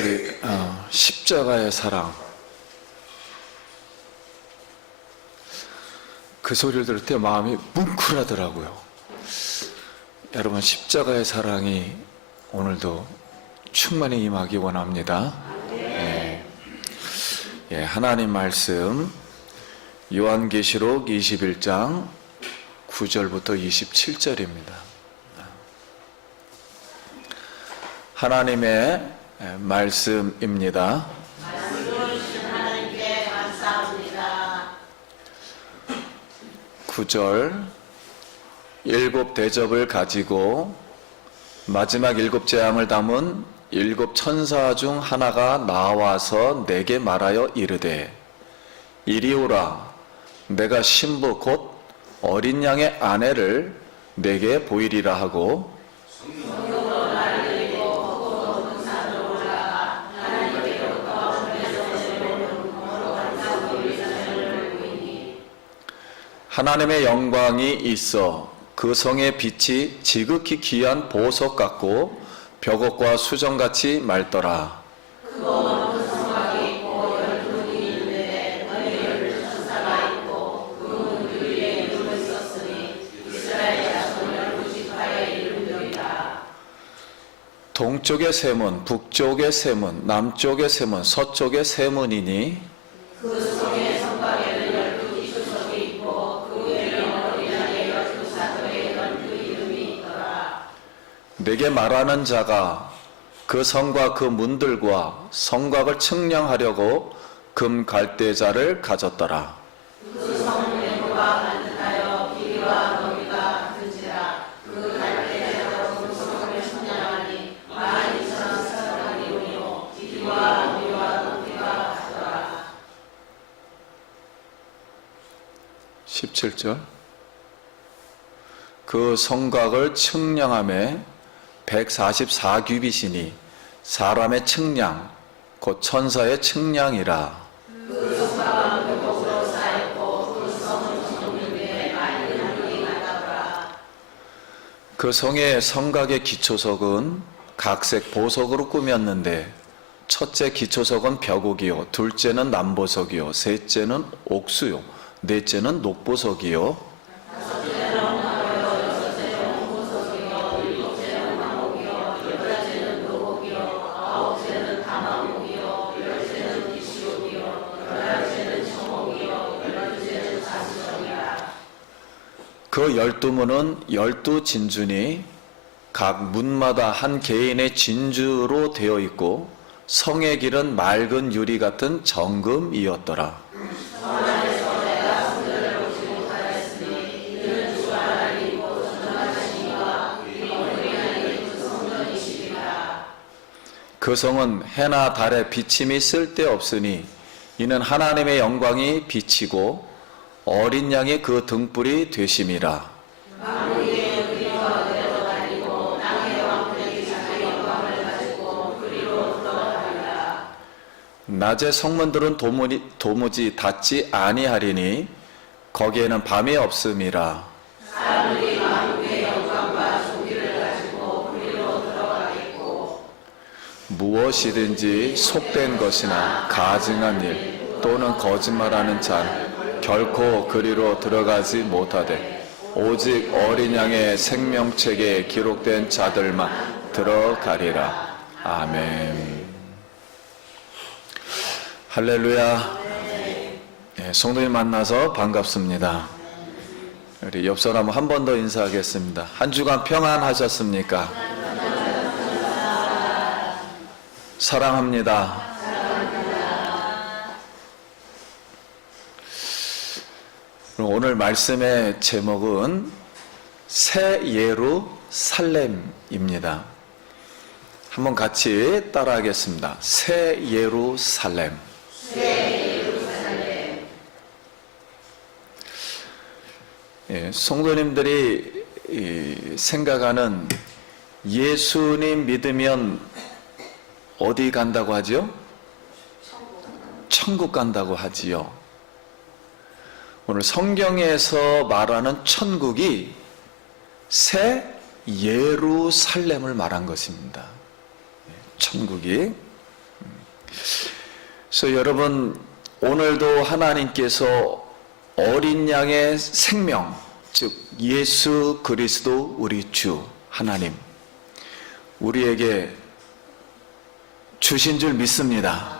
우리 십자가의 사랑, 그 소리를 들을 때 마음이 뭉클하더라고요. 여러분, 십자가의 사랑이 오늘도 충만히 임하기 원합니다. 하나님 말씀 요한계시록 21장 9절부터 27절입니다. 하나님의 말씀입니다. 말씀을 주신 하나님께 감사합니다. 9절, 일곱 대접을 가지고 마지막 일곱 재앙을 담은 일곱 천사 중 하나가 나와서 내게 말하여 이르되, 이리 오라. 내가 신부 곧 어린 양의 아내를 내게 보이리라 하고, 하나님의 영광이 있어 그 성의 빛이 지극히 귀한 보석 같고 벽옥과 수정같이 맑더라. 동쪽의 세 문, 북쪽의 세 문, 남쪽의 세 문, 서쪽의 세 문이니 그 성의 성곽에는 12기초석이 있고 그 위에는 어린 양의 12사도의 12이름이 있더라. 내게 말하는 자가 그 성과 그 문들과 성곽을 측량하려고 금 갈대자를 가졌더라. 그 성은 네모가 반듯하여 길이와 너비가 같은지라. 그 갈대자로 그 성을 측량하니 12,000사도이요 길이와 너비와 높이가 같더라. 17절, 그 성곽을 측량함에 144규빗이니 사람의 측량 곧 천사의 측량이라. 그 성곽은 벽옥으로 쌓였고 그 성은 정문에 맑은 하늘이 같더라. 그 성의 성곽의 기초석은 각색 보석으로 꾸몄는데, 첫째 기초석은 벽옥이요, 둘째는 남보석이요, 셋째는 옥수요, 넷째는 녹보석이요, 그 12문은 12진주니 각 문마다 한 개인의 진주로 되어 있고 성의 길은 맑은 유리 같은 정금이었더라. 그 성은 해나 달의 비침이 쓸데없으니 이는 하나님의 영광이 비치고 어린 양이 그 등불이 되심이라. 낮에 성문들은 도무지 닫지 아니하리니 거기에는 밤이 없음이라. 사람들이 만국의 영광과 존귀를 가지고 그리로 들어가겠고 무엇이든지 속된 것이나 가증한 일 또는 거짓말하는 자는 결코 그리로 들어가지 못하되 오직 어린 양의 생명책에 기록된 자들만 들어가리라. 아멘. 할렐루야. 성도님 만나서 반갑습니다. 우리 옆 사람 한 번 더 인사하겠습니다. 한 주간 평안하셨습니까? 사랑합니다. 오늘 말씀의 제목은 새 예루살렘입니다. 한번 같이 따라하겠습니다. 새 예루살렘. 새 예루살렘. 성도님들이 생각하는 예수님 믿으면 어디 간다고 하지요? 천국 간다고 하지요. 오늘 성경에서 말하는 천국이 새 예루살렘을 말한 것입니다. 천국이 그래서 여러분, 오늘도 하나님께서 어린 양의 생명, 즉 예수 그리스도 우리 주 하나님, 우리에게 주신 줄 믿습니다.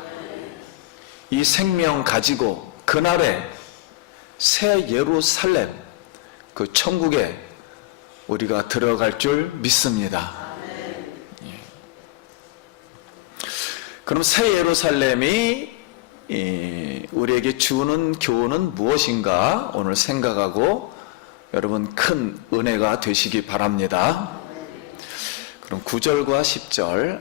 이 생명 가지고 그날에 새 예루살렘, 그 천국에 우리가 들어갈 줄 믿습니다. 예. 그럼 새 예루살렘이 우리에게 주는 교훈은 무엇인가 오늘 생각하고 여러분 큰 은혜가 되시기 바랍니다. 그럼 9절과 10절,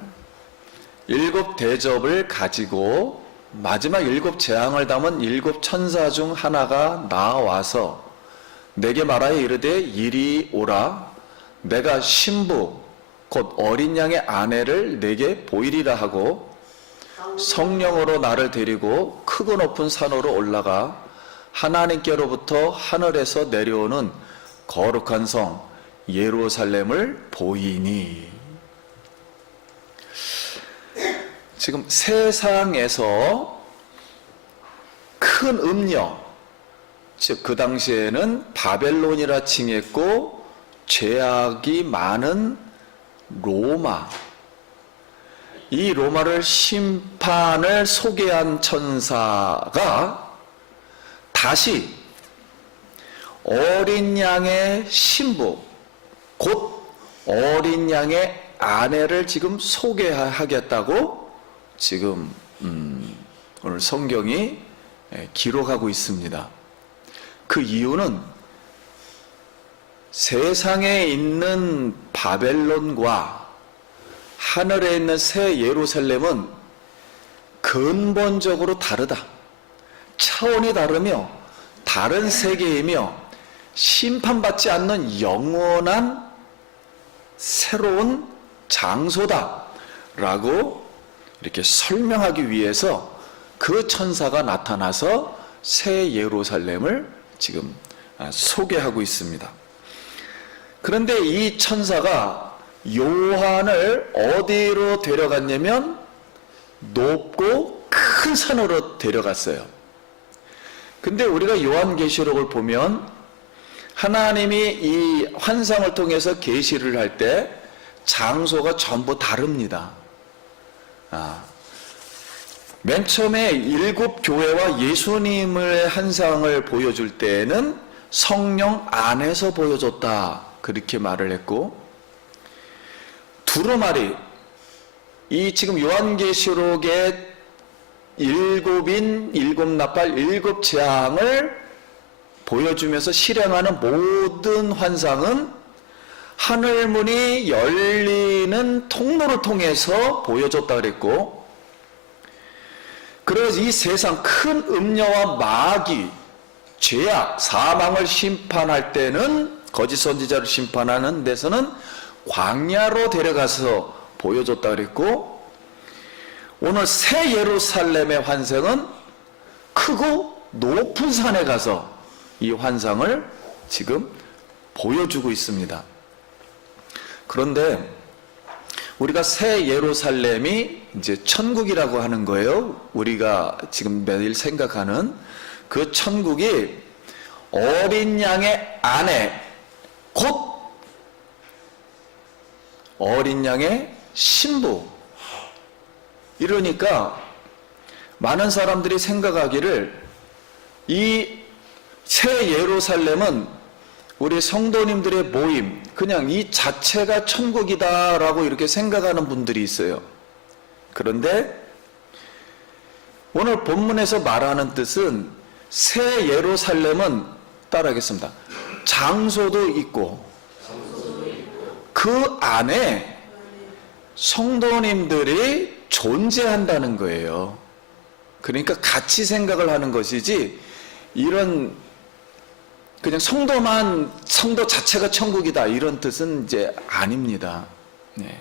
7 대접을 가지고 마지막 7 재앙을 담은 7 천사 중 하나가 나와서 내게 말하여 이르되 이리 오라, 내가 신부 곧 어린 양의 아내를 내게 보이리라 하고 성령으로 나를 데리고 크고 높은 산으로 올라가 하나님께로부터 하늘에서 내려오는 거룩한 성 예루살렘을 보이니. 지금 세상에서 큰 음녀, 즉 그 당시에는 바벨론이라 칭했고 죄악이 많은 로마, 이 로마를 심판을 소개한 천사가 다시 어린 양의 신부, 곧 어린 양의 아내를 지금 소개하겠다고 지금 오늘 성경이 기록하고 있습니다. 그 이유는 세상에 있는 바벨론과 하늘에 있는 새 예루살렘은 근본적으로 다르다. 차원이 다르며 다른 세계이며 심판받지 않는 영원한 새로운 장소다 라고 이렇게 설명하기 위해서 그 천사가 나타나서 새 예루살렘을 지금 소개하고 있습니다. 그런데 이 천사가 요한을 어디로 데려갔냐면 높고 큰 산으로 데려갔어요. 근데 우리가 요한계시록을 보면 하나님이 이 환상을 통해서 계시를 할 때 장소가 전부 다릅니다. 맨 처음에 7 교회와 예수님의 환상을 보여줄 때에는 성령 안에서 보여줬다 그렇게 말을 했고, 두루마리, 이 지금 요한계시록의 7인 7 나팔 7 재앙을 보여주면서 실행하는 모든 환상은 하늘문이 열리는 통로를 통해서 보여줬다 그랬고, 그래서 이 세상 큰 음녀와 마귀, 죄악, 사망을 심판할 때는, 거짓 선지자를 심판하는 데서는 광야로 데려가서 보여줬다 그랬고, 오늘 새 예루살렘의 환상은 크고 높은 산에 가서 이 환상을 지금 보여주고 있습니다. 그런데 우리가 새 예루살렘이 이제 천국이라고 하는 거예요. 우리가 지금 매일 생각하는 그 천국이 어린 양의 아내, 곧 어린 양의 신부. 이러니까 많은 사람들이 생각하기를 이 새 예루살렘은 우리 성도님들의 모임, 그냥 이 자체가 천국이다라고 이렇게 생각하는 분들이 있어요. 그런데 오늘 본문에서 말하는 뜻은 새 예루살렘은, 따라하겠습니다, 장소도 있고 그 안에 성도님들이 존재한다는 거예요. 그러니까 같이 생각을 하는 것이지 이런 그냥 성도 자체가 천국이다 이런 뜻은 이제 아닙니다. 네.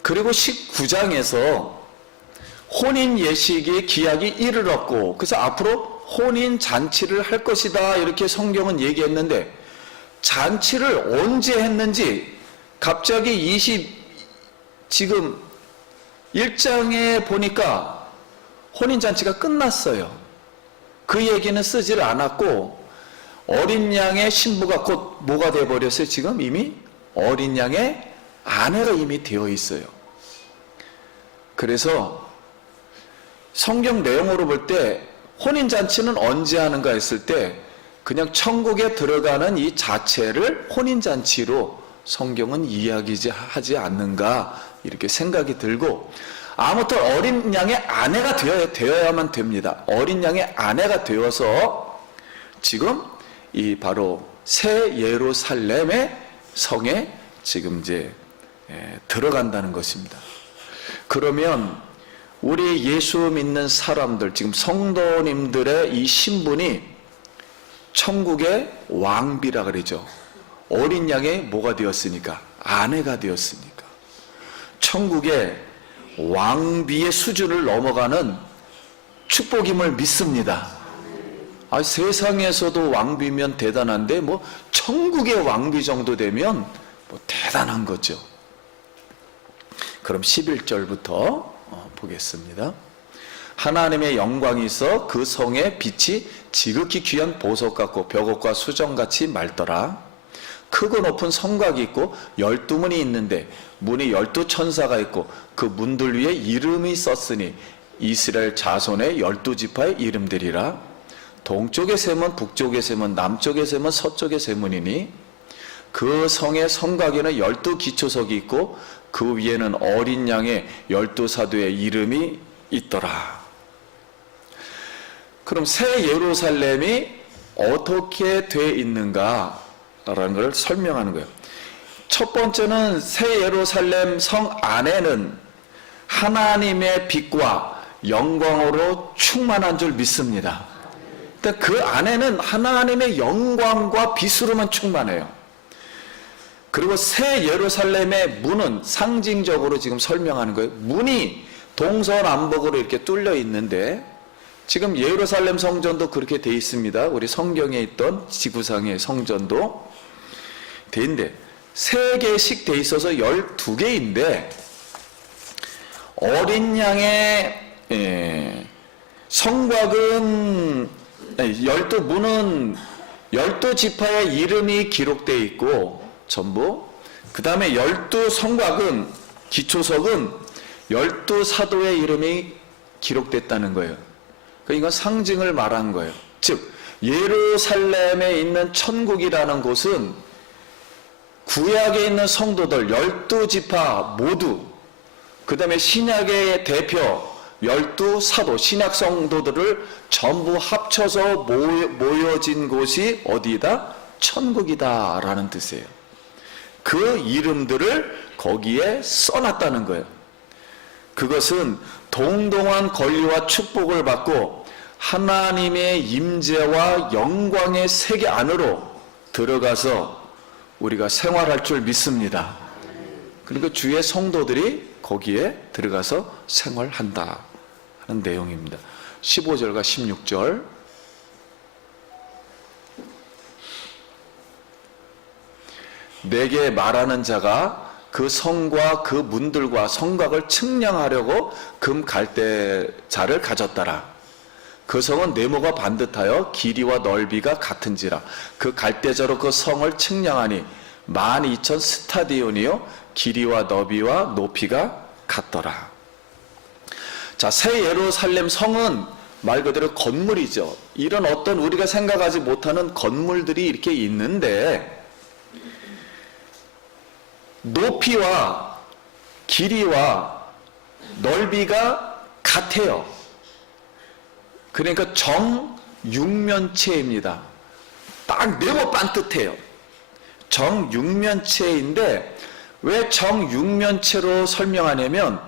그리고 19장에서 혼인 예식의 기약이 이르렀고, 그래서 앞으로 혼인 잔치를 할 것이다 이렇게 성경은 얘기했는데, 잔치를 언제 했는지 갑자기 지금 1장에 보니까 혼인잔치가 끝났어요. 그 얘기는 쓰지를 않았고 어린 양의 신부가 곧 뭐가 되어버렸어요? 지금 이미 어린 양의 아내가 이미 되어 있어요. 그래서 성경 내용으로 볼 때 혼인잔치는 언제 하는가 했을 때 그냥 천국에 들어가는 이 자체를 혼인잔치로 성경은 이야기하지 않는가 이렇게 생각이 들고, 아무튼 어린 양의 아내가 되어야만 됩니다. 어린 양의 아내가 되어서 지금 이 바로 새 예루살렘의 성에 지금 이제 들어간다는 것입니다. 그러면 우리 예수 믿는 사람들, 지금 성도님들의 이 신분이 천국의 왕비라 그러죠. 어린 양의 뭐가 되었으니까? 아내가 되었으니까. 천국의 왕비의 수준을 넘어가는 축복임을 믿습니다. 세상에서도 왕비면 대단한데 뭐 천국의 왕비 정도 되면 뭐 대단한 거죠. 그럼 11절부터 보겠습니다. 하나님의 영광이 있어 그 성의 빛이 지극히 귀한 보석 같고 벽옥과 수정같이 맑더라. 크고 높은 성곽이 있고 12문이 있는데 문이 12천사가 있고 그 문들 위에 이름이 썼으니 이스라엘 자손의 12지파의 이름들이라. 동쪽의 세문, 북쪽의 세문, 남쪽의 세문, 서쪽의 세문이니 그 성의 성곽에는 12기초석이 있고 그 위에는 어린 양의 12사도의 이름이 있더라. 그럼 새 예루살렘이 어떻게 돼 있는가 라는 걸 설명하는 거예요. 첫 번째는 새 예루살렘 성 안에는 하나님의 빛과 영광으로 충만한 줄 믿습니다. 그 안에는 하나님의 영광과 빛으로만 충만해요. 그리고 새 예루살렘의 문은 상징적으로 지금 설명하는 거예요. 문이 동서남북으로 이렇게 뚫려 있는데 지금 예루살렘 성전도 그렇게 돼 있습니다. 우리 성경에 있던 지구상의 성전도 돼 있는데 3개씩 돼 있어서 12개인데 어린 양의 성곽은 12문은 12지파의 이름이 기록되어 있고 전부, 그 다음에 12성곽은 기초석은 12사도의 이름이 기록됐다는 거예요. 이건 상징을 말한 거예요. 즉 예루살렘에 있는 천국이라는 곳은 구약에 있는 성도들 12지파 모두, 그 다음에 신약의 대표 12사도 신약 성도들을 전부 합쳐서 모여진 곳이 어디다? 천국이다 라는 뜻이에요. 그 이름들을 거기에 써놨다는 거예요. 그것은 동등한 권리와 축복을 받고 하나님의 임재와 영광의 세계 안으로 들어가서 우리가 생활할 줄 믿습니다. 그러니까 주의 성도들이 거기에 들어가서 생활한다 하는 내용입니다. 15절과 16절 내게 말하는 자가 그 성과 그 문들과 성곽을 측량하려고 금 갈대자를 가졌더라. 그 성은 네모가 반듯하여 길이와 넓이가 같은지라. 그 갈대자로 그 성을 측량하니 12,000 스타디온이요 길이와 너비와 높이가 같더라. 자, 새 예루살렘 성은 말 그대로 건물이죠. 이런 어떤 우리가 생각하지 못하는 건물들이 이렇게 있는데 높이와 길이와 넓이가 같아요. 그러니까 정육면체입니다. 딱 네모 반듯해요. 정육면체인데 왜 정육면체로 설명하냐면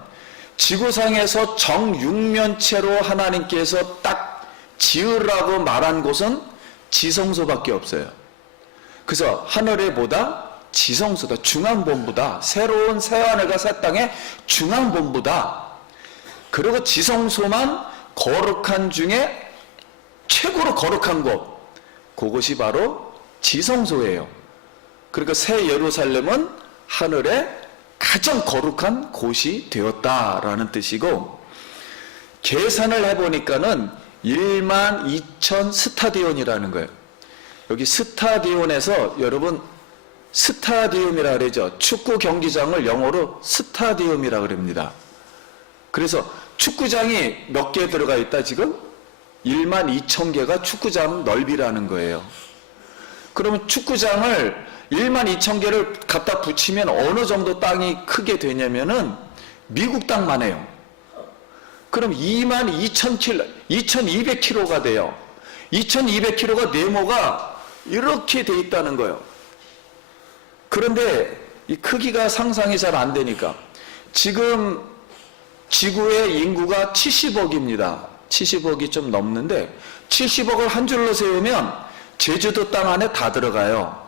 지구상에서 정육면체로 하나님께서 딱 지으라고 말한 곳은 지성소밖에 없어요. 그래서 하늘에 보다 지성소다, 중앙본부다, 새로운 새하늘과 새 땅의 중앙본부다. 그리고 지성소만 거룩한 중에 최고로 거룩한 곳, 그것이 바로 지성소예요. 그러니까 새 예루살렘은 하늘에 가장 거룩한 곳이 되었다라는 뜻이고, 계산을 해보니까는 12,000 스타디온이라는 거예요. 여기 스타디온에서 여러분 스타디움이라 그러죠. 축구 경기장을 영어로 스타디움이라 그럽니다. 그래서 축구장이 몇 개 들어가 있다 지금? 12,000개가 축구장 넓이라는 거예요. 그러면 축구장을 12,000개를 갖다 붙이면 어느 정도 땅이 크게 되냐면은 미국 땅만 해요. 그럼 22,000km, 돼요. 2,200km가 네모가 이렇게 돼 있다는 거예요. 그런데 이 크기가 상상이 잘 안 되니까 지금 지구의 인구가 70억입니다. 70억이 좀 넘는데 70억을 한 줄로 세우면 제주도 땅 안에 다 들어가요.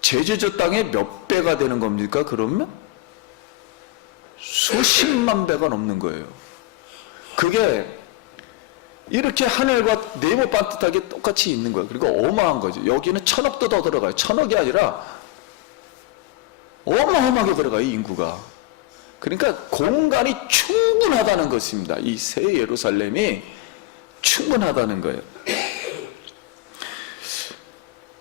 제주도 땅의 몇 배가 되는 겁니까? 그러면 수십만 배가 넘는 거예요. 그게 이렇게 하늘과 네모 반듯하게 똑같이 있는 거예요. 그리고 어마어마한 거죠. 여기는 1,000억도 더 들어가요. 1,000억이 아니라 어마어마하게 들어가요, 인구가. 그러니까 공간이 충분하다는 것입니다. 이 새 예루살렘이 충분하다는 거예요.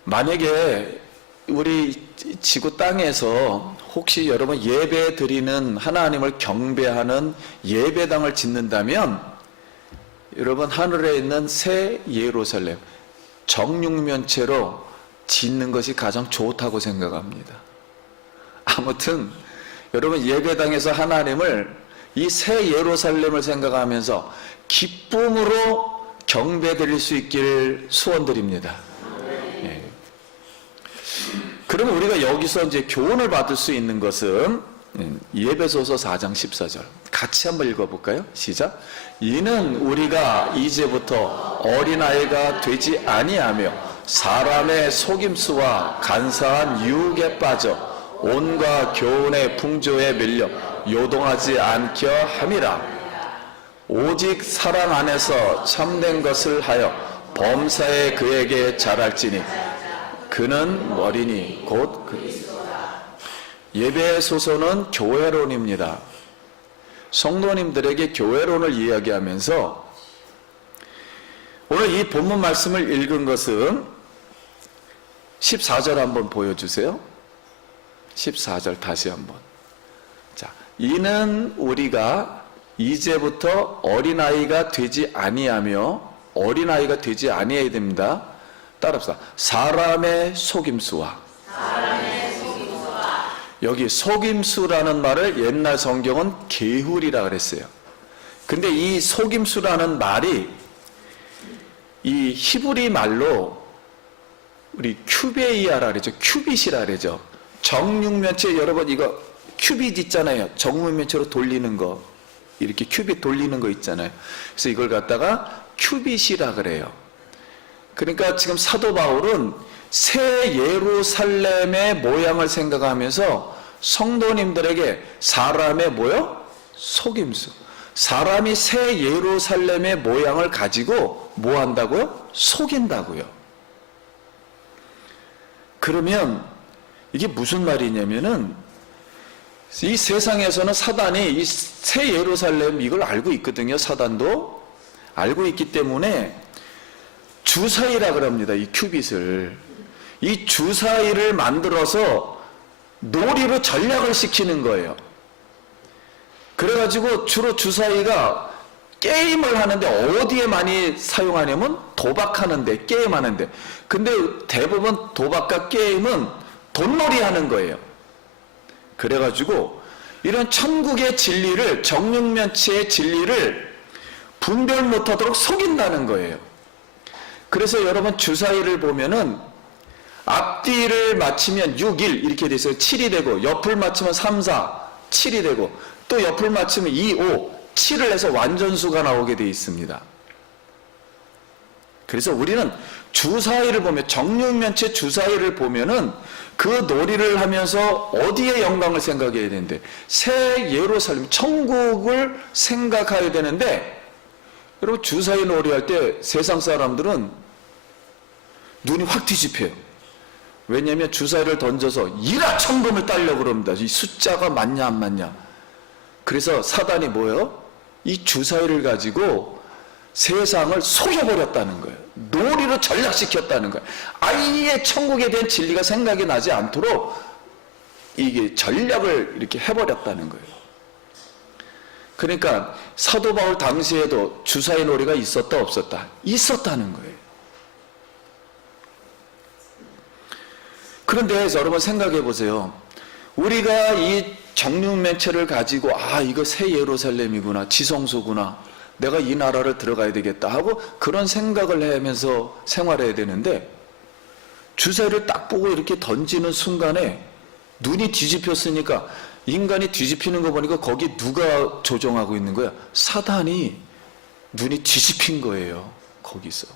만약에 우리 지구 땅에서 혹시 여러분 예배 드리는, 하나님을 경배하는 예배당을 짓는다면 여러분 하늘에 있는 새 예루살렘 정육면체로 짓는 것이 가장 좋다고 생각합니다. 아무튼 여러분 예배당에서 하나님을 이 새 예루살렘을 생각하면서 기쁨으로 경배 드릴 수 있기를 소원드립니다. 예. 그러면 우리가 여기서 이제 교훈을 받을 수 있는 것은 예배소서 4장 14절 같이 한번 읽어볼까요? 시작. 이는 우리가 이제부터 어린아이가 되지 아니하며 사람의 속임수와 간사한 유혹에 빠져 온갖 교훈의 풍조에 밀려 요동하지 않게 함이라. 오직 사랑 안에서 참된 것을 하여 범사에 그에게 잘할지니 그는 머리니 곧 예배의 소서는 교회론입니다. 성도님들에게 교회론을 이야기하면서 오늘 이 본문 말씀을 읽은 것은 14절 한번 보여주세요. 14절 다시 한번. 자, 이는 우리가 이제부터 어린아이가 되지 아니하며, 어린아이가 되지 아니해야 됩니다. 따라합시다. 사람의 속임수와. 여기 속임수라는 말을 옛날 성경은 게훌이라 그랬어요. 근데 이 속임수라는 말이 이 히브리 말로 우리 큐베이아라 그러죠. 큐빗이라 그러죠. 정육면체, 여러분 이거 큐빗 있잖아요. 정육면체로 돌리는 거, 이렇게 큐빗 돌리는 거 있잖아요. 그래서 이걸 갖다가 큐빗이라 그래요. 그러니까 지금 사도 바울은 새 예루살렘의 모양을 생각하면서 성도님들에게 사람의 뭐요? 속임수. 사람이 새 예루살렘의 모양을 가지고 뭐 한다고요? 속인다고요. 그러면 이게 무슨 말이냐면은 이 세상에서는 사단이 이 새 예루살렘 이걸 알고 있거든요. 사단도 알고 있기 때문에 주사위라 그럽니다. 이 큐빗을. 이 주사위를 만들어서 놀이로 전략을 시키는 거예요. 그래가지고 주로 주사위가 게임을 하는데 어디에 많이 사용하냐면 도박하는데, 게임하는데. 근데 대부분 도박과 게임은 돈놀이 하는 거예요. 그래가지고 이런 천국의 진리를, 정육면체의 진리를 분별 못하도록 속인다는 거예요. 그래서 여러분 주사위를 보면은 앞뒤를 맞추면 6, 1 이렇게 돼 있어요. 7이 되고, 옆을 맞추면 3, 4, 7이 되고, 또 옆을 맞추면 2, 5, 7을 해서 완전수가 나오게 돼 있습니다. 그래서 우리는 주사위를 보면, 정육면체 주사위를 보면은 그 놀이를 하면서 어디에 영광을 생각해야 되는데, 새 예루살렘, 천국을 생각해야 되는데, 여러분 주사위 놀이할 때 세상 사람들은 눈이 확 뒤집혀요. 왜냐하면 주사위를 던져서 일하천금을 따려고 그럽니다. 이 숫자가 맞냐 안 맞냐. 그래서 사단이 뭐예요? 이 주사위를 가지고 세상을 속여버렸다는 거예요. 놀이로 전락시켰다는 거예요. 아예 천국에 대한 진리가 생각이 나지 않도록 이게 전략을 이렇게 해버렸다는 거예요. 그러니까 사도 바울 당시에도 주사위 놀이가 있었다 없었다? 있었다는 거예요. 그런데 여러분 생각해 보세요. 우리가 이 정육면체를 가지고 이거 새 예루살렘이구나, 지성소구나, 내가 이 나라를 들어가야 되겠다 하고 그런 생각을 하면서 생활해야 되는데, 주사위를 딱 보고 이렇게 던지는 순간에 눈이 뒤집혔으니까, 인간이 뒤집히는 거 보니까 거기 누가 조종하고 있는 거야? 사단이 눈이 뒤집힌 거예요. 거기서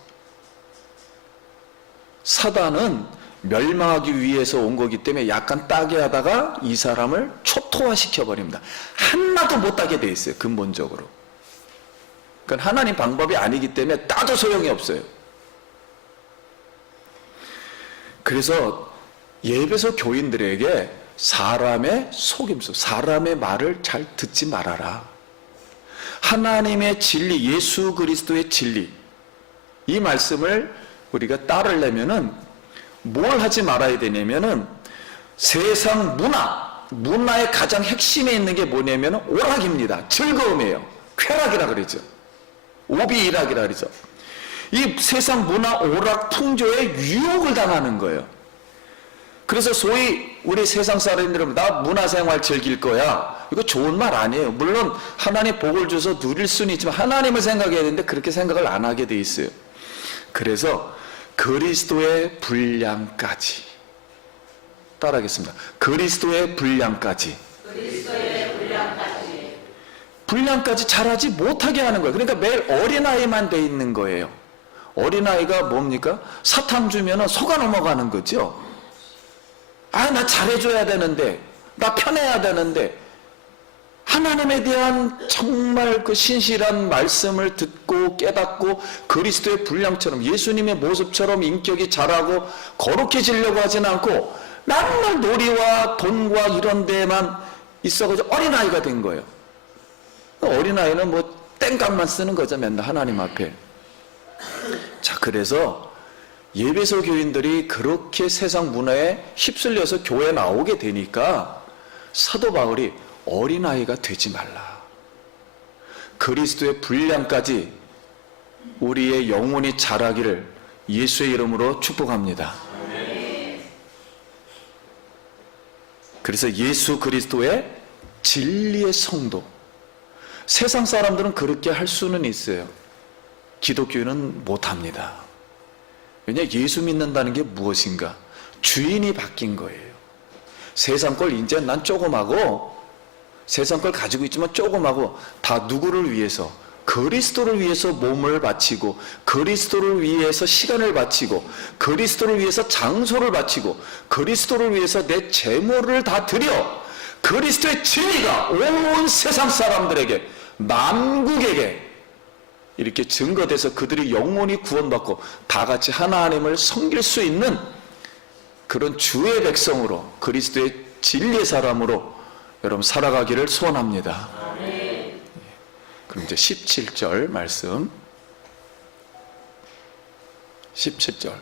사단은 멸망하기 위해서 온 거기 때문에 약간 따게 하다가 이 사람을 초토화시켜 버립니다. 하나도 못 따게 돼 있어요. 근본적으로. 그러니까 하나님 방법이 아니기 때문에 따도 소용이 없어요. 그래서 예배소 교인들에게 사람의 속임수, 사람의 말을 잘 듣지 말아라. 하나님의 진리, 예수 그리스도의 진리, 이 말씀을 우리가 따르려면은 뭘 하지 말아야 되냐면은, 세상 문화의 가장 핵심에 있는 게 뭐냐면은 오락입니다. 즐거움이에요. 쾌락이라 그러죠. 오비일학이라 그러죠. 이 세상 문화, 오락, 풍조에 유혹을 당하는 거예요. 그래서 소위 우리 세상 사람들은 나 문화생활 즐길 거야, 이거 좋은 말 아니에요. 물론 하나님 복을 줘서 누릴 수는 있지만 하나님을 생각해야 되는데 그렇게 생각을 안 하게 돼 있어요. 그래서 그리스도의 분량까지, 따라하겠습니다. 그리스도의 분량까지 잘하지 못하게 하는 거예요. 그러니까 매일 어린아이만 돼 있는 거예요. 어린아이가 뭡니까? 사탕 주면 속아 넘어가는 거죠. 나 잘해줘야 되는데, 나 편해야 되는데, 하나님에 대한 정말 그 신실한 말씀을 듣고 깨닫고 그리스도의 분량처럼, 예수님의 모습처럼 인격이 자라고 거룩해지려고 하지는 않고 맨날 놀이와 돈과 이런 데만 있어가지고 어린아이가 된 거예요. 어린아이는 뭐 땡깡만 쓰는 거죠. 맨날 하나님 앞에. 자, 그래서 예배소 교인들이 그렇게 세상 문화에 휩쓸려서 교회에 나오게 되니까 사도 바울이 어린아이가 되지 말라. 그리스도의 분량까지 우리의 영혼이 자라기를 예수의 이름으로 축복합니다. 그래서 예수 그리스도의 진리의 성도. 세상 사람들은 그렇게 할 수는 있어요. 기독교인은 못합니다. 왜냐? 예수 믿는다는 게 무엇인가? 주인이 바뀐 거예요. 세상 걸 이제 난 조금하고, 세상 걸 가지고 있지만 조금하고, 다 누구를 위해서? 그리스도를 위해서 몸을 바치고, 그리스도를 위해서 시간을 바치고, 그리스도를 위해서 장소를 바치고, 그리스도를 위해서 내 재물을 다 드려 그리스도의 진리가 온 세상 사람들에게, 만국에게 이렇게 증거돼서 그들이 영원히 구원받고 다 같이 하나님을 섬길 수 있는 그런 주의 백성으로, 그리스도의 진리의 사람으로 여러분 살아가기를 소원합니다. 그럼 이제 17절 말씀, 17절.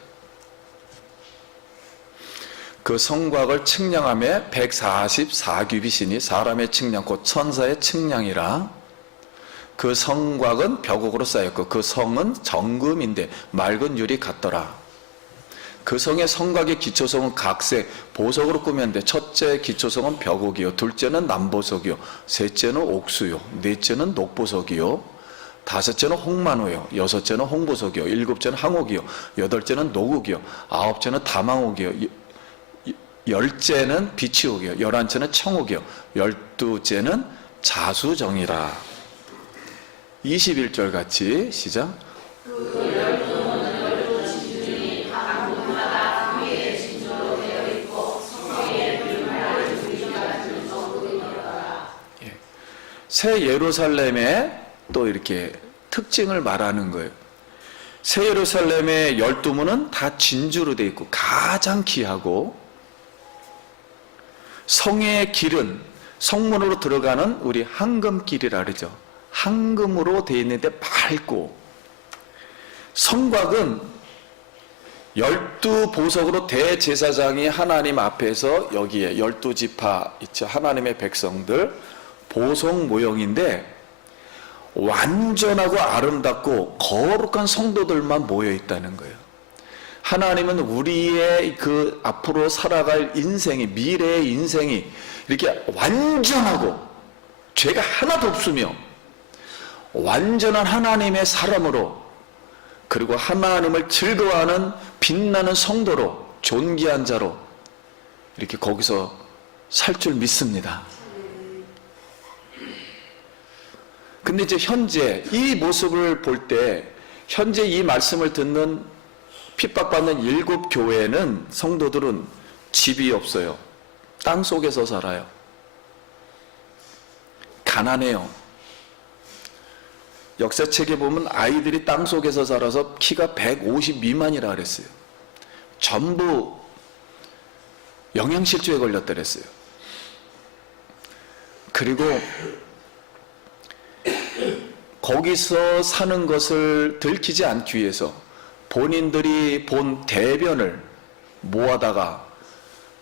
그 성곽을 측량하며 144규빗이니 사람의 측량 곧 천사의 측량이라. 그 성곽은 벽옥으로 쌓였고 그 성은 정금인데 맑은 유리 같더라. 그 성의 성곽의 기초성은 각색 보석으로 꾸몄는데, 첫째 기초성은 벽옥이요, 둘째는 남보석이요, 셋째는 옥수요, 넷째는 녹보석이요, 다섯째는 홍만호요, 여섯째는 홍보석이요, 일곱째는 항옥이요, 여덟째는 노국이요, 아홉째는 다망옥이요, 열째는 비치옥이요, 열한째는 청옥이요, 열두째는 자수정이라. 21절 같이 시작. 새 예루살렘의 또 이렇게 특징을 말하는 거예요. 새 예루살렘의 12문은 다 진주로 되어 있고 가장 귀하고, 성의 길은 성문으로 들어가는 우리 황금길이라 그러죠. 황금으로 되어 있는데 밝고, 성곽은 12보석으로 대제사장이 하나님 앞에서 여기에 12지파 있죠. 하나님의 백성들 보석 모형인데 완전하고 아름답고 거룩한 성도들만 모여 있다는 거예요. 하나님은 우리의 그 앞으로 살아갈 인생이, 미래의 인생이 이렇게 완전하고 죄가 하나도 없으며 완전한 하나님의 사람으로, 그리고 하나님을 즐거워하는 빛나는 성도로, 존귀한 자로 이렇게 거기서 살 줄 믿습니다. 근데 이제 현재 이 모습을 볼 때, 현재 이 말씀을 듣는 핍박받는 7 교회는, 성도들은 집이 없어요. 땅 속에서 살아요. 가난해요. 역사책에 보면 아이들이 땅 속에서 살아서 키가 150 미만이라 그랬어요. 전부 영양실조에 걸렸다 그랬어요. 그리고 거기서 사는 것을 들키지 않기 위해서 본인들이 본 대변을 모아다가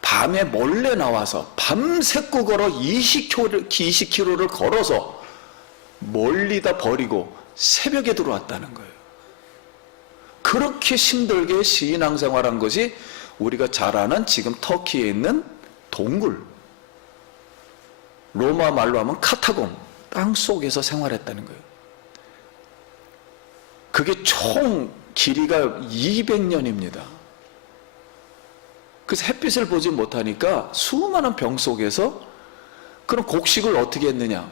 밤에 몰래 나와서 밤새고 걸어 20km를 걸어서 멀리다 버리고 새벽에 들어왔다는 거예요. 그렇게 힘들게 신앙생활한 것이 우리가 잘 아는 지금 터키에 있는 동굴, 로마 말로 하면 카타콤, 땅 속에서 생활했다는 거예요. 그게 총 길이가 200년입니다. 그래서 햇빛을 보지 못하니까 수많은 병 속에서, 그럼 곡식을 어떻게 했느냐?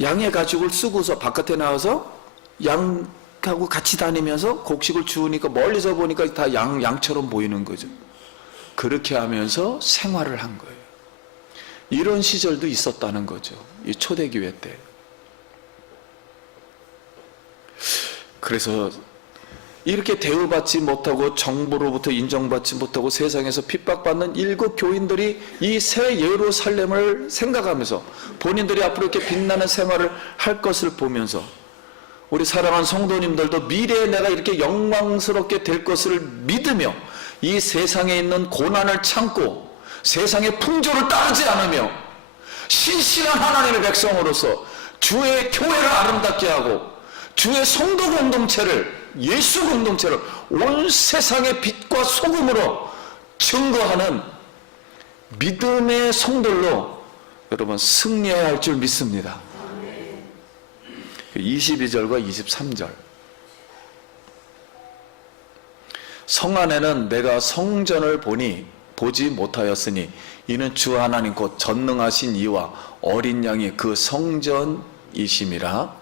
양의 가죽을 쓰고서 바깥에 나와서 양하고 같이 다니면서 곡식을 주우니까 멀리서 보니까 다 양처럼 보이는 거죠. 그렇게 하면서 생활을 한 거예요. 이런 시절도 있었다는 거죠. 이 초대교회 때. 그래서 이렇게 대우받지 못하고 정부로부터 인정받지 못하고 세상에서 핍박받는 7 교인들이 이 새 예루살렘을 생각하면서 본인들이 앞으로 이렇게 빛나는 생활을 할 것을 보면서, 우리 사랑하는 성도님들도 미래에 내가 이렇게 영광스럽게 될 것을 믿으며 이 세상에 있는 고난을 참고 세상의 풍조를 따르지 않으며 신실한 하나님의 백성으로서 주의 교회를 아름답게 하고 주의 성도 공동체를, 예수 공동체를 온 세상의 빛과 소금으로 증거하는 믿음의 성들로 여러분 승리해야 할 줄 믿습니다. 22절과 23절. 성 안에는 내가 성전을 보지 못하였으니 이는 주 하나님 곧 전능하신 이와 어린 양이 그 성전이심이라.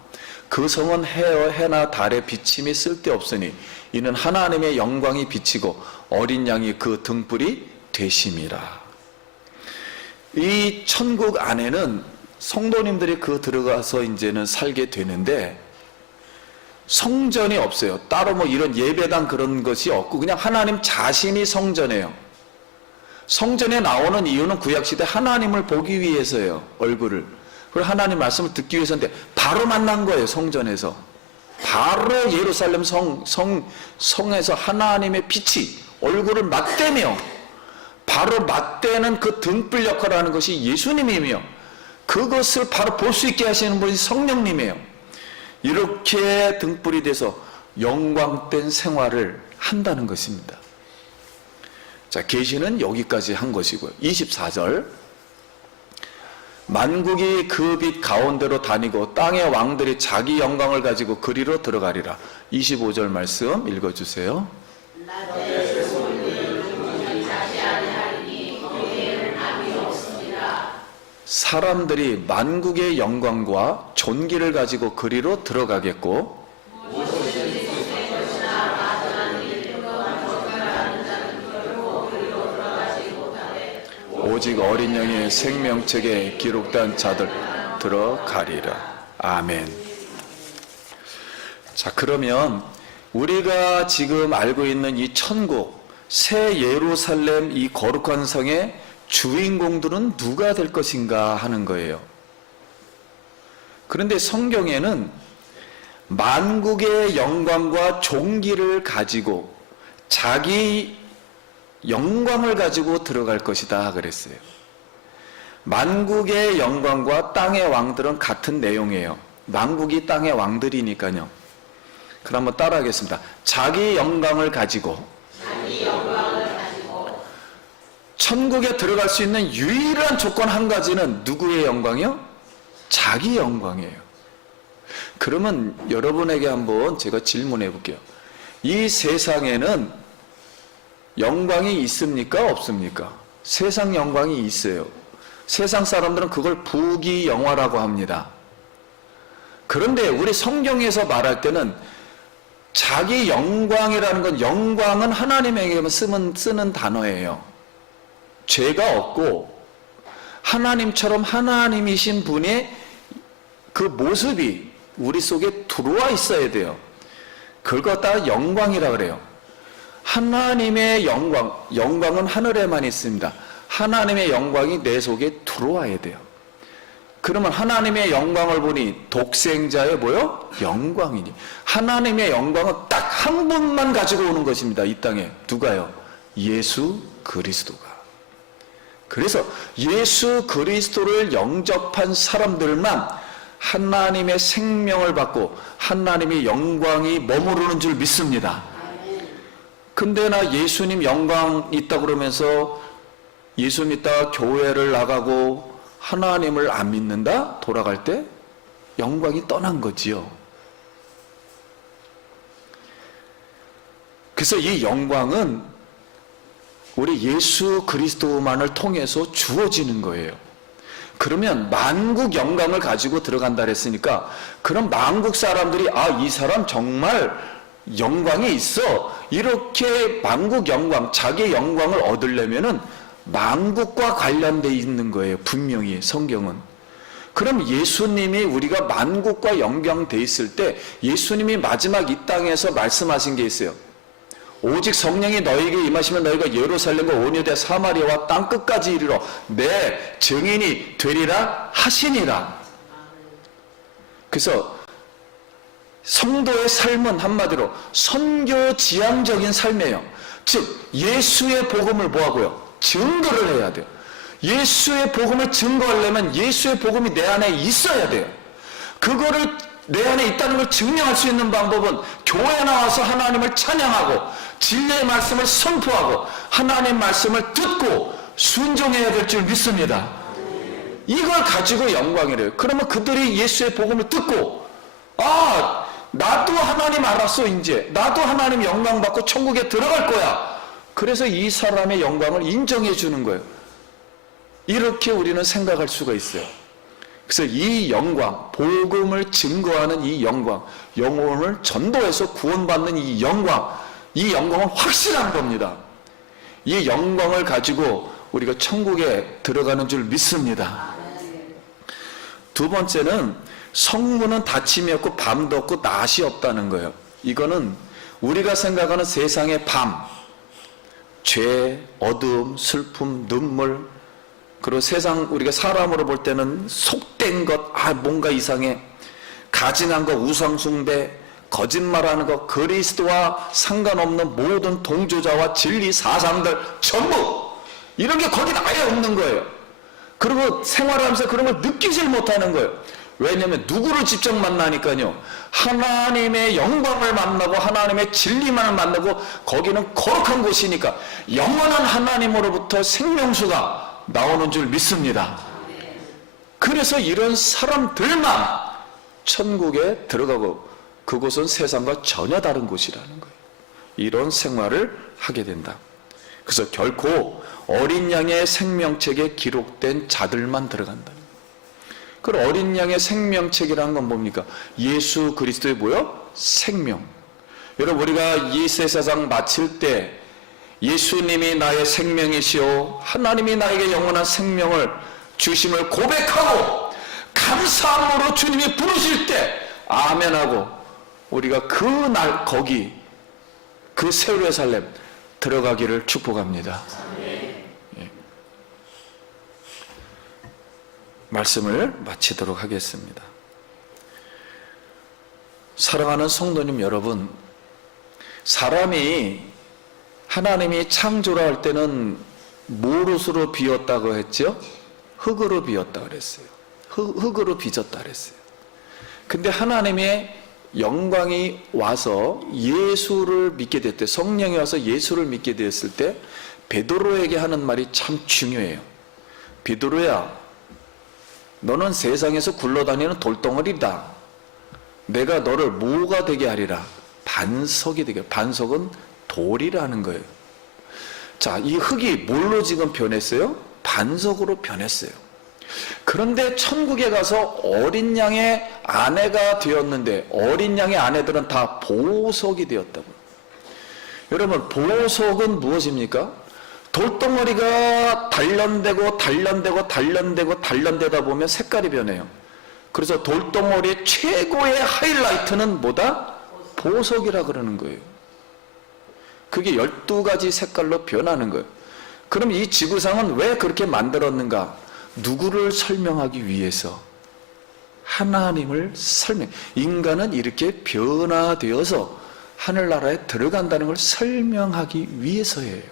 그 성은 해나 달의 비침이 쓸데없으니 이는 하나님의 영광이 비치고 어린 양이 그 등불이 되심이라. 이 천국 안에는 성도님들이 들어가서 이제는 살게 되는데 성전이 없어요. 따로 뭐 이런 예배당 그런 것이 없고 그냥 하나님 자신이 성전이에요. 성전에 나오는 이유는 구약시대 하나님을 보기 위해서예요. 얼굴을. 그리고 하나님 말씀을 듣기 위해서인데 바로 만난 거예요. 성전에서. 바로 예루살렘 성에서 하나님의 빛이 얼굴을 맞대며 바로 맞대는 그 등불 역할을 하는 것이 예수님이며 그것을 바로 볼 수 있게 하시는 분이 성령님이에요. 이렇게 등불이 돼서 영광된 생활을 한다는 것입니다. 자, 계시는 여기까지 한 것이고요. 24절. 만국이 그 빛 가운데로 다니고 땅의 왕들이 자기 영광을 가지고 그리로 들어가리라. 25절 말씀 읽어주세요. 사람들이 만국의 영광과 존귀를 가지고 그리로 들어가겠고 오직 어린 양의 생명책에 기록된 자들 들어가리라. 아멘. 자, 자, 그러면 우리가 지금 알고 있는 이 천국, 새 예루살렘 이 거룩한 성의 주인공들은 누가 될 것인가 하는 거예요. 그런데 성경에는 만국의 영광과 존귀를 가지고 자기 영광을 가지고 들어갈 것이다 그랬어요. 만국의 영광과 땅의 왕들은 같은 내용이에요. 만국이 땅의 왕들이니까요. 그럼 한번 따라 하겠습니다. 자기 영광을 가지고 천국에 들어갈 수 있는 유일한 조건 한 가지는 누구의 영광이요? 자기 영광이에요. 그러면 여러분에게 한번 제가 질문해 볼게요. 이 세상에는 영광이 있습니까? 없습니까? 세상 영광이 있어요. 세상 사람들은 그걸 부귀영화라고 합니다. 그런데 우리 성경에서 말할 때는 자기 영광이라는 건, 영광은 하나님에게만 쓰는 단어예요. 죄가 없고 하나님처럼 하나님이신 분의 그 모습이 우리 속에 들어와 있어야 돼요. 그걸 갖다가 영광이라 그래요. 하나님의 영광은 하늘에만 있습니다. 하나님의 영광이 내 속에 들어와야 돼요. 그러면 하나님의 영광을 보니 독생자의 뭐요? 영광이니. 하나님의 영광은 딱 한 분만 가지고 오는 것입니다. 이 땅에. 누가요? 예수 그리스도가. 그래서 예수 그리스도를 영접한 사람들만 하나님의 생명을 받고 하나님의 영광이 머무르는 줄 믿습니다. 근데 나 예수님 영광 있다 그러면서 예수 믿다가 교회를 나가고 하나님을 안 믿는다? 돌아갈 때 영광이 떠난 거지요. 그래서 이 영광은 우리 예수 그리스도만을 통해서 주어지는 거예요. 그러면 만국 영광을 가지고 들어간다 그랬으니까, 그럼 만국 사람들이 이 사람 정말 영광이 있어, 이렇게 만국 영광, 자기 영광을 얻으려면은 만국과 관련되어 있는 거예요. 분명히 성경은. 그럼 예수님이 우리가 만국과 연결되어 있을 때 예수님이 마지막 이 땅에서 말씀하신 게 있어요. 오직 성령이 너에게 임하시면 너희가 예루살렘과 온 유대 사마리아와 땅 끝까지 이르러 내 증인이 되리라 하시니라. 그래서 성도의 삶은 한마디로 선교지향적인 삶이에요. 즉 예수의 복음을 뭐하고요? 증거를 해야 돼요. 예수의 복음을 증거하려면 예수의 복음이 내 안에 있어야 돼요. 그거를 내 안에 있다는 걸 증명할 수 있는 방법은 교회에 나와서 하나님을 찬양하고 진리의 말씀을 선포하고 하나님의 말씀을 듣고 순종해야 될 줄 믿습니다. 이걸 가지고 영광이래요. 그러면 그들이 예수의 복음을 듣고 나도 하나님 알았어, 이제 나도 하나님 영광 받고 천국에 들어갈 거야. 그래서 이 사람의 영광을 인정해 주는 거예요. 이렇게 우리는 생각할 수가 있어요. 그래서 이 영광, 복음을 증거하는 이 영광, 영혼을 전도해서 구원받는 이 영광은 확실한 겁니다. 이 영광을 가지고 우리가 천국에 들어가는 줄 믿습니다. 두 번째는 성문은 닫힘이 없고 밤도 없고 낮이 없다는 거예요. 이거는 우리가 생각하는 세상의 밤, 죄, 어두움, 슬픔, 눈물, 그리고 세상 우리가 사람으로 볼 때는 속된 것, 뭔가 이상해, 가증한 것, 우상숭배, 거짓말하는 것, 그리스도와 상관없는 모든 동조자와 진리 사상들 전부 이런 게 거기 아예 없는 거예요. 그리고 생활하면서 그런 걸 느끼질 못하는 거예요. 왜냐하면 누구를 직접 만나니까요, 하나님의 영광을 만나고 하나님의 진리만을 만나고 거기는 거룩한 곳이니까 영원한 하나님으로부터 생명수가 나오는 줄 믿습니다. 그래서 이런 사람들만 천국에 들어가고 그곳은 세상과 전혀 다른 곳이라는 거예요. 이런 생활을 하게 된다. 그래서 결코 어린 양의 생명책에 기록된 자들만 들어간다. 그 어린 양의 생명책이라는 건 뭡니까? 예수 그리스도의 뭐요? 생명. 여러분, 우리가 이 세상 마칠 때 예수님이 나의 생명이시오, 하나님이 나에게 영원한 생명을 주심을 고백하고 감사함으로 주님이 부르실 때 아멘하고 우리가 그 날 거기 그 새 예루살렘 들어가기를 축복합니다. 예. 말씀을 마치도록 하겠습니다. 사랑하는 성도님 여러분, 사람이 하나님이 창조를 할 때는 무엇으로 비었다고 했죠? 흙으로 비었다 그랬어요. 흙으로 빚었다 그랬어요. 근데 하나님의 영광이 와서 예수를 믿게 됐을 때, 성령이 와서 예수를 믿게 되었을 때 베드로에게 하는 말이 참 중요해요. 베드로야, 너는 세상에서 굴러다니는 돌덩어리다. 내가 너를 뭐가 되게 하리라? 반석이 되게. 반석은 돌이라는 거예요. 자, 이 흙이 뭘로 지금 변했어요? 반석으로 변했어요. 그런데 천국에 가서 어린 양의 아내가 되었는데 어린 양의 아내들은 다 보석이 되었다고. 여러분, 보석은 무엇입니까? 돌덩어리가 단련되다 보면 색깔이 변해요. 그래서 돌덩어리의 최고의 하이라이트는 뭐다? 보석이라 그러는 거예요. 그게 12가지 색깔로 변하는 거예요. 그럼 이 지구상은 왜 그렇게 만들었는가? 누구를 설명하기 위해서? 하나님을 인간은 이렇게 변화되어서 하늘나라에 들어간다는 걸 설명하기 위해서예요.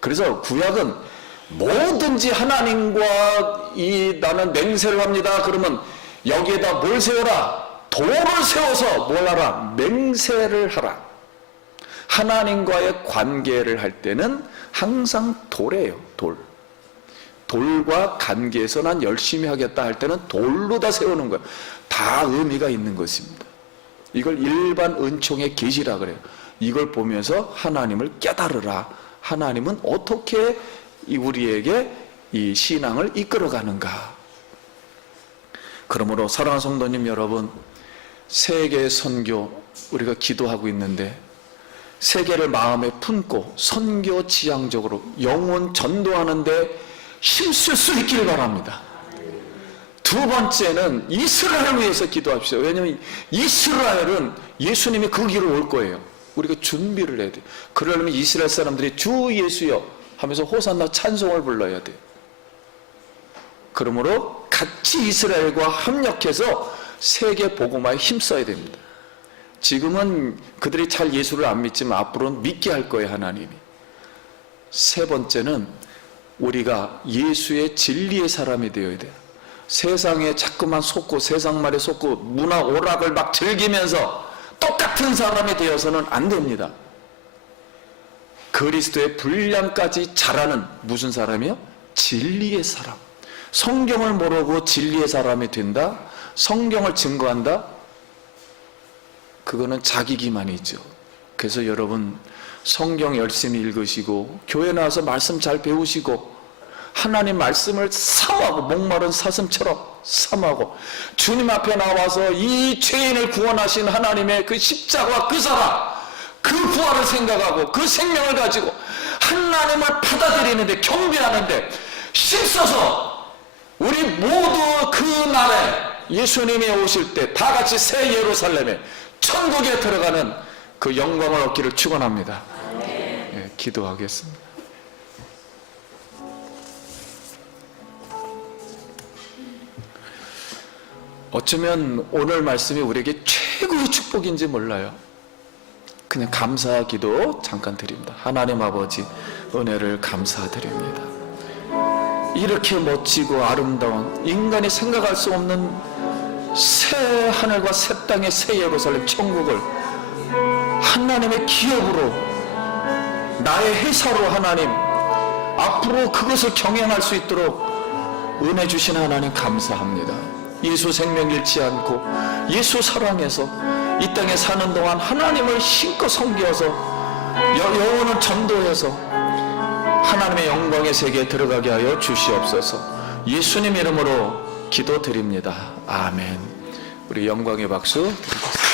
그래서 구약은 뭐든지 하나님과 나는 맹세를 합니다. 그러면 여기에다 뭘 세워라? 돌을 세워서 뭘 하라? 맹세를 하라. 하나님과의 관계를 할 때는 항상 돌이에요. 돌과 관계에서 난 열심히 하겠다 할 때는 돌로 다 세우는 거예요. 다 의미가 있는 것입니다. 이걸 일반 은총의 계시라 그래요. 이걸 보면서 하나님을 깨달으라. 하나님은 어떻게 우리에게 이 신앙을 이끌어가는가. 그러므로 사랑하는 성도님 여러분, 세계 선교 우리가 기도하고 있는데 세계를 마음에 품고 선교 지향적으로 영혼 전도하는데 힘쓸 수 있기를 바랍니다. 두 번째는 이스라엘을 위해서 기도합시다. 왜냐하면 이스라엘은 예수님이 그 길로 올 거예요. 우리가 준비를 해야 돼요. 그러려면 이스라엘 사람들이 주 예수여 하면서 호산나 찬송을 불러야 돼요. 그러므로 같이 이스라엘과 협력해서 세계 복음화에 힘써야 됩니다. 지금은 그들이 잘 예수를 안 믿지만 앞으로는 믿게 할 거예요, 하나님이. 세 번째는 우리가 예수의 진리의 사람이 되어야 돼요. 세상에 자꾸만 속고 세상 말에 속고 문화 오락을 막 즐기면서 똑같은 사람이 되어서는 안 됩니다. 그리스도의 분량까지 잘하는 무슨 사람이요? 진리의 사람. 성경을 모르고 진리의 사람이 된다? 성경을 증거한다? 그거는 자기 기만이죠. 그래서 여러분 성경 열심히 읽으시고 교회 나와서 말씀 잘 배우시고 하나님 말씀을 삼하고 목마른 사슴처럼 삼하고 주님 앞에 나와서 이 죄인을 구원하신 하나님의 그 십자가 그 사랑 그 부활을 생각하고 그 생명을 가지고 하나님을 받아들이는데 경배하는데 힘써서 우리 모두 그 날에 예수님이 오실 때 다 같이 새 예루살렘에 천국에 들어가는 그 영광을 얻기를 축원합니다. 예, 기도하겠습니다. 어쩌면 오늘 말씀이 우리에게 최고의 축복인지 몰라요. 그냥 감사 기도 잠깐 드립니다. 하나님 아버지 은혜를 감사드립니다. 이렇게 멋지고 아름다운 인간이 생각할 수 없는 새 하늘과 새 땅의 새 예루살렘 천국을 하나님의 기업으로 나의 회사로 하나님 앞으로 그것을 경영할 수 있도록 은혜 주신 하나님 감사합니다. 예수 생명 잃지 않고 예수 사랑해서 이 땅에 사는 동안 하나님을 힘껏 섬겨서 영혼을 전도해서 하나님의 영광의 세계에 들어가게 하여 주시옵소서. 예수님 이름으로 기도드립니다. 아멘. 우리 영광의 박수 드리겠습니다.